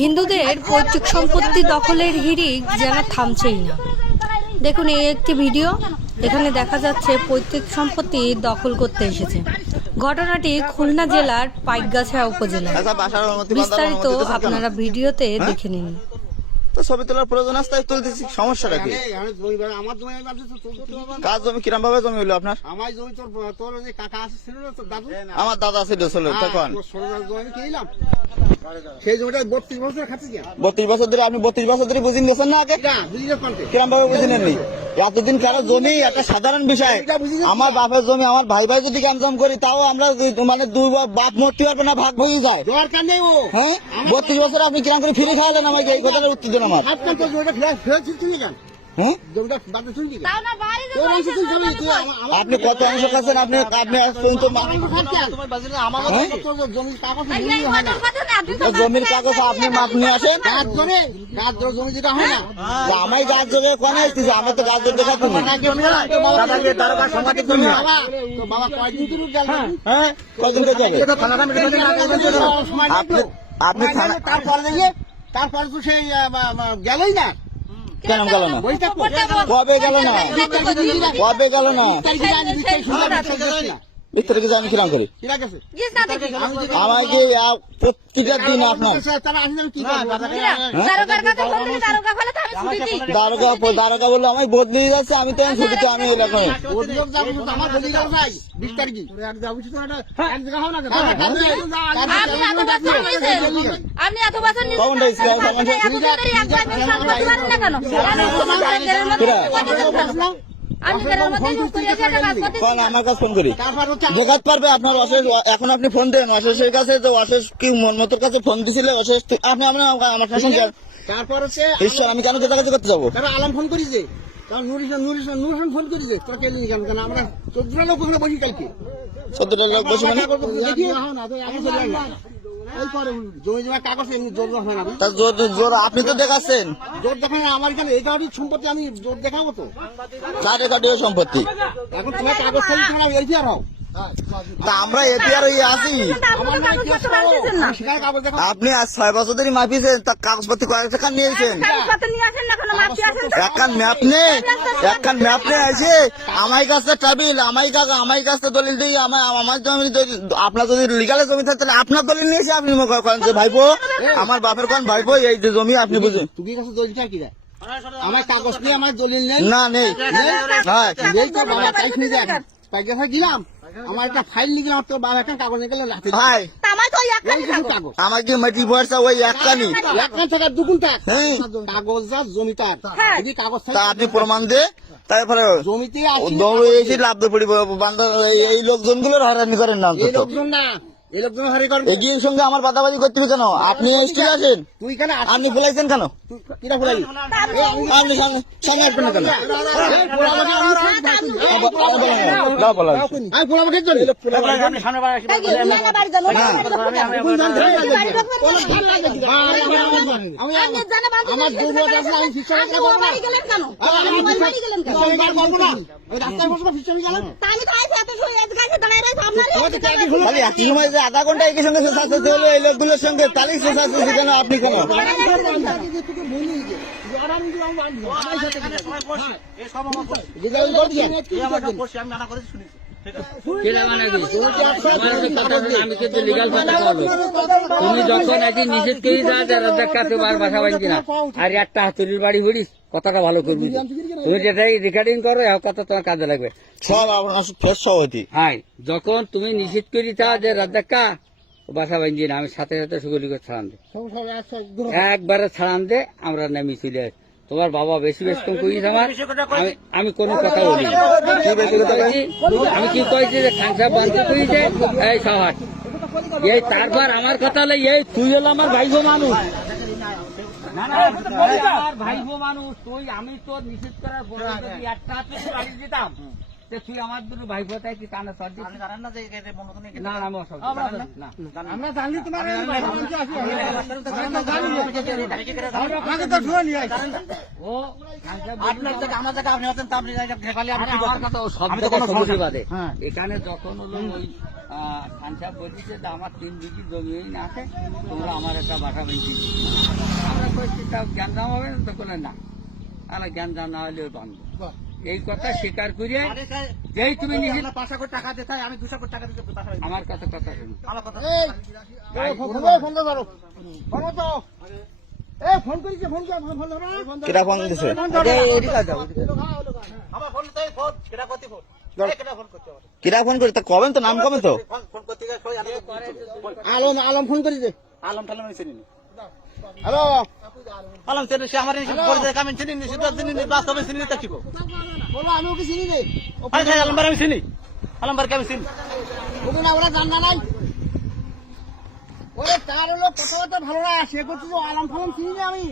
হিন্দুদের পৈতৃক সম্পত্তি দখলের হিড়িক যেন থামছেই না। দেখুন এই একটি ভিডিও, এখানে দেখা যাচ্ছে পৈতৃক সম্পত্তি দখল করতে এসেছে। ঘটনাটি খুলনা জেলার পাইকগাছা উপজেলায়। বিস্তারিত আপনারা ভিডিওতে দেখে নিন। তো ছবি তোলার প্রয়োজন আছে, তাই তুলতেছি, সমস্যাটা কি? কার জমি, কিরম ভাবে জমি হলো আপনার? আমার জমি তোর কাকা ছিল না, তোর দাদু? আমার দাদা ছিল, তখন সেই জমিটা 32 বছর খাচ্ছি। 32 বছর ধরে আপনি 32 বছর ধরে বুঝিন গেছেন না? আগে কিরম ভাবে বুঝিনেননি? এতদিন কারো জমি একটা সাধারণ বিষয়। আমার বাপের জমি আমার ভাই ভাই যদি ক্যান্সাম করি, তাও আমরা মানে দুই বাপ মরতে পারবে না, ভাগ হয়ে যায়। দরকার নেই ও। হ্যাঁ, 32 বছর আপনি কিরম করে ফিরে খাওয়ালেন আমাকে? এই কথাটার উত্তর দেন আমার। আপনি কত অংশ খাচ্ছেন? আপনি জমির কাগজ আপনি মাপ নিয়ে আসেন। আমি গাছ জমি কোনে এসেছি, আমার তো গাছ জমি দেখাচ্ছি। হ্যাঁ, কদিন থেকে আপনি তারপরে তো সেই গেলই না। কেন গেল না? কবে গেল না? কবে গেল না? ভিতরে কি জানি কিরম করি আমাকে প্রতিটা দিন আপনার দারোগা বললো আমায় বদলে যাচ্ছে, আমি তো ছুটিতে আমি এলাকায় আমার কাছে ফোন করি যোগাতে পারবে আপনার অশেষ। এখন আপনি ফোন দেন অশেষের কাছে, তো অশেষ কি মনমতোর কাছে ফোন দিছিলে অশেষ আপনি আমার কাছে। তারপর হচ্ছে ঈশ্বর, আমি কেন কাছে করতে যাবো? আলম ফোন করিছে, নুরিশন ফোন করিছে, তোরা কেলি কেন? কেন আমরা 14টা লোক বসি কালকে। 14টা লোক বসে মানে জোর আপনি তো দেখাচ্ছেন। জোর দেখান আমার এখানে এই গাড়ির সম্পত্তি, আমি জোর দেখাবো তো। কার রেকর্ডের সম্পত্তি? এখন তোমার কাগজ খালি তোমার এলপিআর হও। তা আমরা এপিআর হয়ে আছি। আপনি আজ 6 বছর ধরে মাপিছেন, তা কাগজপত্র কয়েক টাকা নিয়েছেন? একখান ম্যাপ নেই, একখান ম্যাপ নেই আছে আমার কাছে টাবিল, আমার কাছে দলিল দিই। আমার জমি আপনার যদি লিগালে জমি থাকে তাহলে আপনার দলিল নিয়েছে। আপনি ভাইপো আমার বাপের কোন ভাইপো এই যে জমি আপনি বুঝুন। তুমি কাছে দলিলটা কি দেয়? আমার কাগজ নিয়ে আমার দলিল নেই না, নেই। গেলাম আমার একটা ফাইল লিখে আমার তোর বাবা একটা কাগজ নিয়ে গেলে ভাই আমাকে মাটি পয়সা ওই একখানি থেকে দুগুণটা কাগজ যা জমিটার কাগজ আপনি প্রমাণ দে। তারপরে জমিতে এসে লাভ পড়িব এই লোকজনগুলোর হয়রানি করেন না। এই লোকজন না, এই লোকজন এগিয়ে সঙ্গে আমার বাদাবাদি করতে কেন? আপনি স্টিল আছেন, তুই কেন আপনি ফুলাইছেন কেন? কিরা ফুলাই আপনি সামনে আসবেন না কেন? আধা ঘন্টা একই সঙ্গে এই লোকগুলোর সঙ্গে তালি কেন? আপনি কেন? তুমি যখন একই নিষেধ করি তোমার বাসা ভাঙছি না, আর একটা হাতুড়ির বাড়ি হইস কথাটা ভালো করবি। তুমি যেটাই রেকর্ডিং করো কথা তোমার কাজে লাগবে। হ্যাঁ, যখন তুমি নিষেধ করি তা যে রাজ্জাক্কা বাসা ভাঙছি না, আমি সাথে সাথে সুগলি করে ছাড়ান দে, একবারে ছাড়ান দে, আমরা নেমে চলে আসি। তোমার বাবা বেশি কম করিস আমার, আমি কোনো কথা বলি। আমি কি কইছি যে খান সাহেব বান্ধব কইছে এই সাহাট এই, তারপর আমার কথা হলো এই তুই হলো আমার ভাইবো মানুষ, আমার ভাইবো মানুষ তুই। আমি তোর নিষেধ করার পরে যদি একটা হাতে বাড়ি দিতাম, তুই আমার দুটো ভাইবো তাই তুই কানে সর দিস না। আমরা জানি তোমার এখানে যখন হলো ওই খান সাহেব বলছে যে আমার 3 বিঘি জমি না আছে, তোমরা আমার একটা বাসা বেঁচে দিও। আমরা কইছি তাও জ্ঞানদাম হবে না, তো বলে না, তাহলে জ্ঞানদাম না হলেও বাঁধবো। এই কথা স্বীকার করে যেই তুমি নিজে 500 কোটি টাকা দিতে হয়, আমি 200 কোটি টাকা দিতে পারি। আমার কথা শুনো। আমার কথা এই ফোন ধরো, ফোন ধরো, ফোন তো এই ফোন করিছে, ফোন কর, ফোন ধরো। কিরা ফোন দিছে আমার ফোন তো ফোন কেডা করতে ফোন কেডা ফোন করতে হবে কিরা ফোন করে তা কবেন তো নাম কবে তো ফোন করতে গেছে কই আলম আলম ফোন করিছে আলম ঠালম চিনি নি হ্যালো আলম চিনি সে আমার এসে পড়ে যায় আমি চিনি নি সে 10 দিন বাস্তবে চিনি তা কি বলো আমি ওকে চিনি রে আরে আলম বার আমি চিনি আলম বার কে আমি চিনি ওকে না ওরা জানা নাই ওরে তার লোক কথাবার্তা ভালো না সে করতে আলম ফালম চিনি না আমি